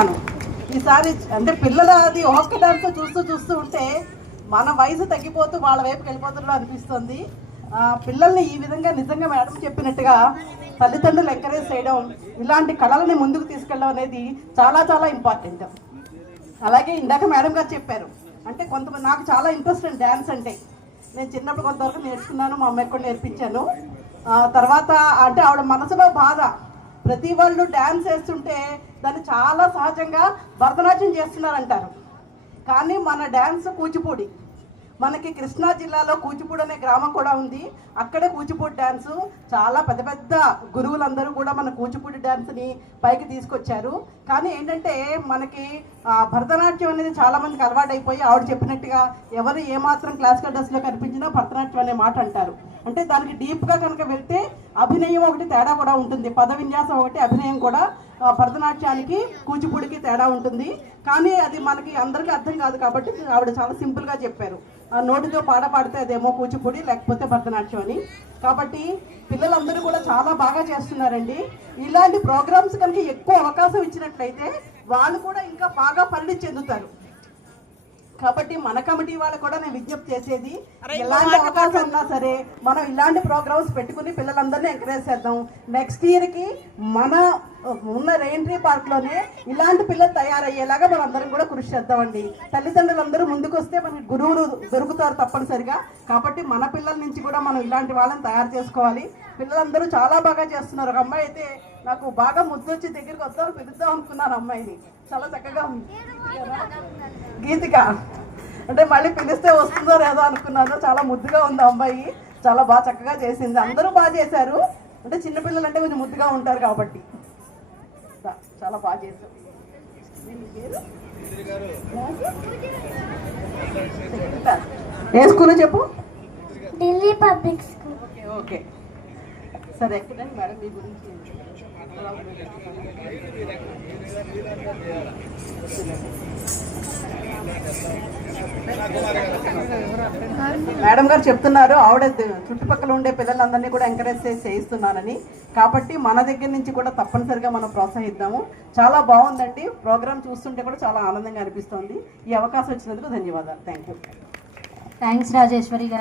అనుకుంటున్నాను ఈసారి. అంటే పిల్లలది ఒక్క డాన్స్ చూస్తూ ఉంటే మన వయసు తగ్గిపోతూ వాళ్ళ వైపుకి వెళ్ళిపోతున్నట్టు అనిపిస్తుంది. పిల్లల్ని ఈ విధంగా నిజంగా మేడం చెప్పినట్టుగా తల్లిదండ్రులు ఎంకరేజ్ చేయడం, ఇలాంటి కళలని ముందుకు తీసుకెళ్ళడం అనేది చాలా చాలా ఇంపార్టెంట్. అలాగే ఇందాక మేడం గారు చెప్పారు, అంటే కొంతమంది నాకు చాలా ఇంట్రెస్ట్ అండి డ్యాన్స్ అంటే. నేను చిన్నప్పుడు కొంతవరకు నేర్చుకున్నాను, మా అమ్మాయికి కూడా నేర్పించాను. తర్వాత అంటే ఆవిడ మనసులో బాధ, ప్రతి వాళ్ళు డ్యాన్స్ వేస్తుంటే దాన్ని చాలా సహజంగా భరతనాట్యం చేస్తున్నారంటారు. కానీ మన డ్యాన్స్ కూచిపూడి. మనకి కృష్ణా జిల్లాలో కూచిపూడి అనే గ్రామం కూడా ఉంది. అక్కడే కూచిపూడి డ్యాన్సు చాలా పెద్ద పెద్ద గురువులందరూ కూడా మన కూచిపూడి డ్యాన్స్ని పైకి తీసుకొచ్చారు. కానీ ఏంటంటే మనకి భరతనాట్యం అనేది చాలామందికి అలవాటైపోయి ఆవిడ చెప్పినట్టుగా ఎవరు ఏమాత్రం క్లాసికల్ డ్రెస్లో కనిపించినా భరతనాట్యం అనే మాట అంటారు. అంటే దానికి డీప్గా కనుక వెళ్తే అభినయం ఒకటి తేడా కూడా ఉంటుంది, పద విన్యాసం ఒకటి, అభినయం కూడా భరతనాట్యానికి కూచిపూడికి తేడా ఉంటుంది. కానీ అది మనకి అందరికీ అర్థం కాదు కాబట్టి ఆవిడ చాలా సింపుల్గా చెప్పారు, నోటితో పాడితే అదేమో కూచిపూడి లేకపోతే భరతనాట్యం అని. కాబట్టి పిల్లలందరూ కూడా చాలా బాగా చేస్తున్నారండి. ఇలాంటి ప్రోగ్రామ్స్ కనుక ఎక్కువ అవకాశం ఇచ్చినట్లయితే వాళ్ళు కూడా ఇంకా బాగా పరిణితి చెందుతారు. కాబట్టి మన కమిటీ వాళ్ళకు కూడా నేను విజ్ఞప్తి చేసేది, ఎలాంటి అవకాశం ఉన్నా సరే మనం ఇలాంటి ప్రోగ్రామ్స్ పెట్టుకుని పిల్లలందరినీ ఎంకరేజ్ చేద్దాం. నెక్స్ట్ ఇయర్కి మన ఉన్న రెయిన్ట్రీ పార్క్లోనే ఇలాంటి పిల్లలు తయారయ్యేలాగా మనం అందరం కూడా కృషి చేద్దామండి. తల్లిదండ్రులందరూ ముందుకు వస్తే మనకి గురువులు దొరుకుతారు తప్పనిసరిగా. కాబట్టి మన పిల్లల నుంచి కూడా మనం ఇలాంటి వాళ్ళని తయారు చేసుకోవాలి. పిల్లలందరూ చాలా బాగా చేస్తున్నారు. ఒక అమ్మాయి అయితే నాకు బాగా ముద్దు వచ్చి దగ్గరికి వద్దాం పిలుద్దాం అనుకున్నాను, అమ్మాయిని చాలా చక్కగా ఉంది, గీతిక. అంటే మళ్ళీ పిలిస్తే వస్తుందో లేదో అనుకున్నాను, చాలా ముద్దుగా ఉంది అమ్మాయి, చాలా బాగా చక్కగా చేసింది. అందరూ బాగా చేశారు, అంటే చిన్నపిల్లలు అంటే కొంచెం ముద్దుగా ఉంటారు కాబట్టి చాలా బాగా చేశారు. ఏ స్కూల్ చెప్పు? Delhi public school. Okay okay సరే. ఎక్కడండి మేడం మీ గురించి? మేడం గారు చెప్తున్నారు ఆవిడ చుట్టుపక్కల ఉండే పిల్లలందరినీ కూడా ఎంకరేజ్ చేసి చేయిస్తున్నానని. కాబట్టి మన దగ్గర నుంచి కూడా తప్పనిసరిగా మనం ప్రోత్సహిద్దాము. చాలా బాగుందండి ప్రోగ్రామ్, చూస్తుంటే కూడా చాలా ఆనందంగా అనిపిస్తుంది. ఈ అవకాశం వచ్చినందుకు ధన్యవాదాలు. థ్యాంక్స్ రాజేశ్వరి గారు.